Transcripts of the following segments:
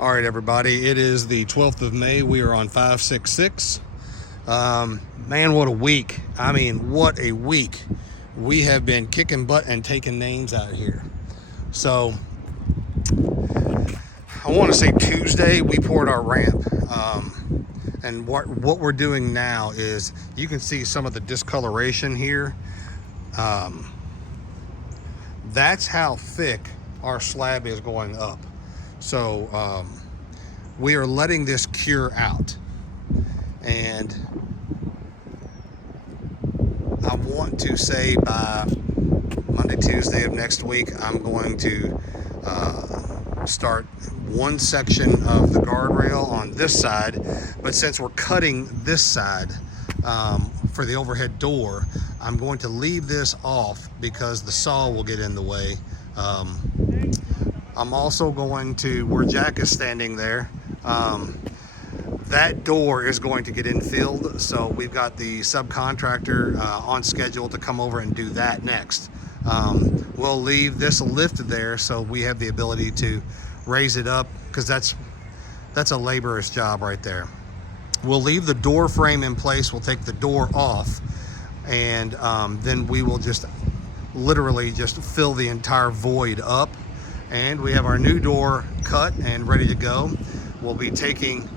All right, everybody, it is the 12th of May. We are on 566. Man, what a week. I mean, what a week. We have been kicking butt and taking names out here. So, I want to say Tuesday, we poured our ramp. And what we're doing now is, you can see some of the discoloration here. That's how thick our slab is going up. So we are letting this cure out, and I want to say by Monday, Tuesday of next week, I'm going to start one section of the guardrail on this side. But since we're cutting this side for the overhead door, I'm going to leave this off because the saw will get in the way. I'm also going to, where Jack is standing there, that door is going to get infilled. So we've got the subcontractor on schedule to come over and do that next. We'll leave this lift there so we have the ability to raise it up, because that's a laborious job right there. We'll leave the door frame in place. We'll take the door off, and then we will just literally just fill the entire void up. And we have our new door cut and ready to go. We'll be taking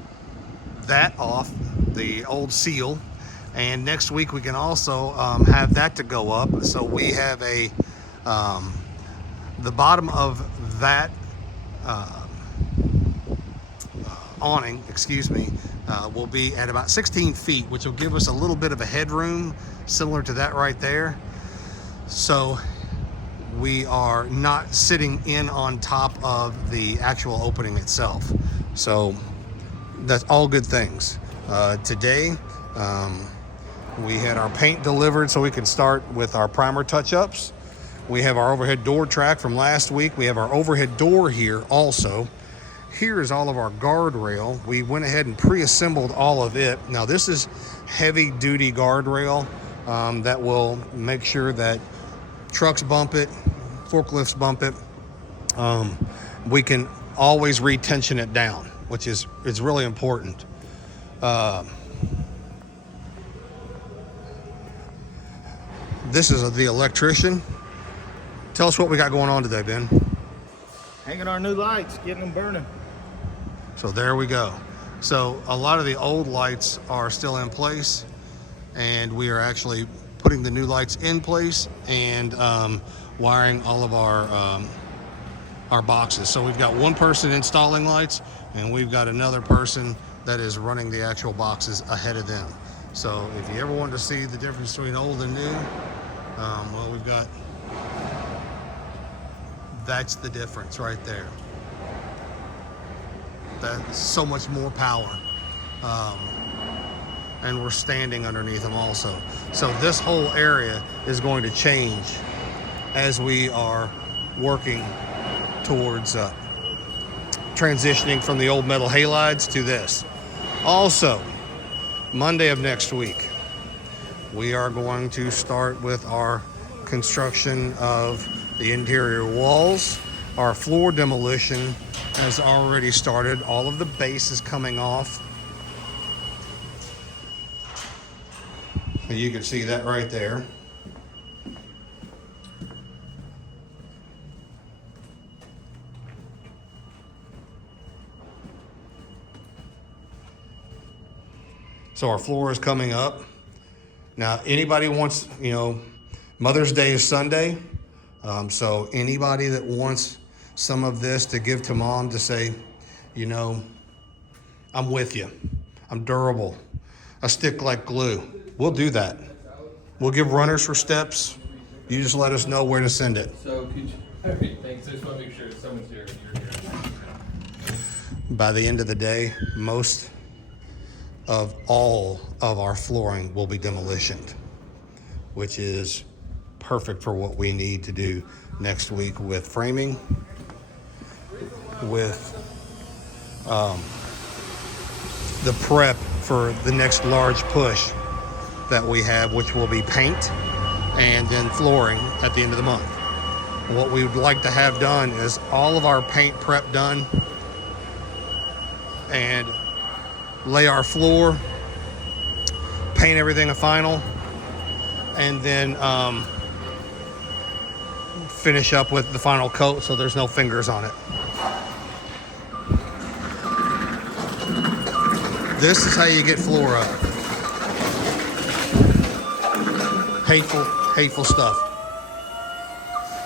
that off, the old seal, and next week we can also have that to go up. So we have the bottom of that awning, will be at about 16 feet, which will give us a little bit of a headroom similar to that right there. So we are not sitting in on top of the actual opening itself. So that's all good things. Today, we had our paint delivered so we can start with our primer touch-ups. We have our overhead door track from last week. We have our overhead door here also. Here is all of our guardrail. We went ahead and pre-assembled all of it. Now this is heavy-duty guardrail that will make sure that trucks bump it, forklifts bump it. We can always retension it down, which is really important. This is the electrician. Tell us what we got going on today, Ben. Hanging our new lights, getting them burning. So there we go. So a lot of the old lights are still in place, and we are actually putting the new lights in place and wiring all of our boxes. So we've got one person installing lights, and we've got another person that is running the actual boxes ahead of them. So if you ever wanted to see the difference between old and new, well, we've got, that's the difference right there. That's so much more power. And we're standing underneath them also. So this whole area is going to change as we are working towards transitioning from the old metal halides to this. Also, Monday of next week, we are going to start with our construction of the interior walls. Our floor demolition has already started. All of the base is coming off. And you can see that right there. So our floor is coming up. Now, anybody wants, Mother's Day is Sunday. So anybody that wants some of this to give to mom to say, I'm with you. I'm durable. I stick like glue. We'll do that. We'll give runners for steps. You just let us know where to send it. So could you, okay, thanks. I just want to make sure someone's here. You're here. By the end of the day, most of all of our flooring will be demolitioned, which is perfect for what we need to do next week with framing, with the prep for the next large push that we have, which will be paint and then flooring at the end of the month. What we would like to have done is all of our paint prep done and lay our floor, paint everything a final, and then finish up with the final coat so there's no fingers on it. This is how you get floor up. Hateful stuff.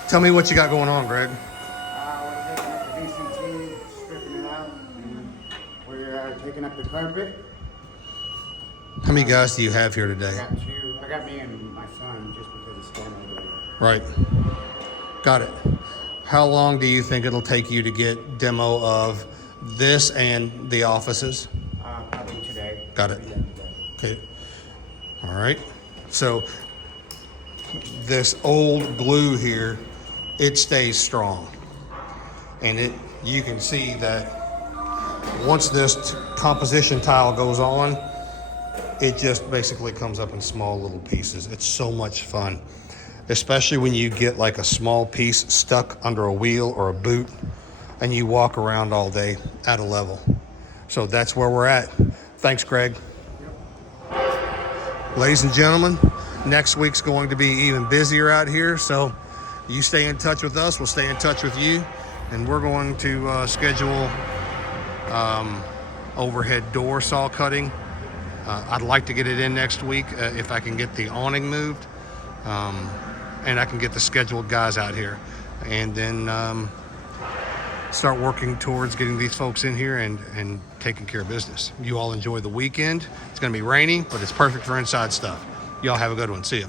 Tell me what you got going on, Greg. We're taking up the VCT, stripping it out, and we're taking up the carpet. How many guys do you have here I today? got two. I got me and my son just because it's storm over there. Right. Got it. How long do you think it'll take you to get demo of this and the offices? Probably today. Got it. Okay. All right. So this old glue here, it stays strong. And you can see that once this composition tile goes on, it just basically comes up in small little pieces. It's so much fun, especially when you get like a small piece stuck under a wheel or a boot and you walk around all day at a level. So that's where we're at. Thanks, Greg. Ladies and gentlemen, next week's going to be even busier out here. So you stay in touch with us, we'll stay in touch with you. And we're going to schedule overhead door saw cutting. I'd like to get it in next week if I can get the awning moved. And I can get the scheduled guys out here. And then start working towards getting these folks in here and taking care of business. You all enjoy the weekend. It's going to be rainy, but it's perfect for inside stuff. Y'all have a good one. See ya.